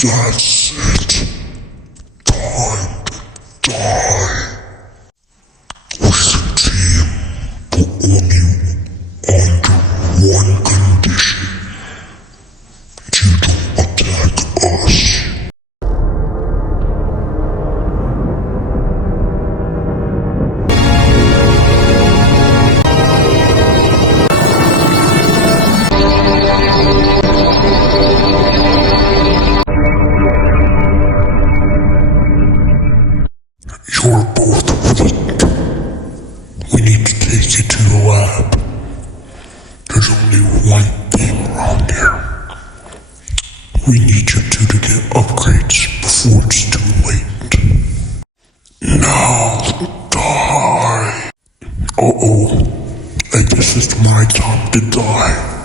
That's it. Time to die. Listen, team, but only under one condition. You don't attack us. You're both weak. We need to take you to the lab. There's only one thing around here. We need you two to get upgrades before it's too late. Now, die. Uh-oh. I guess it's my time to die.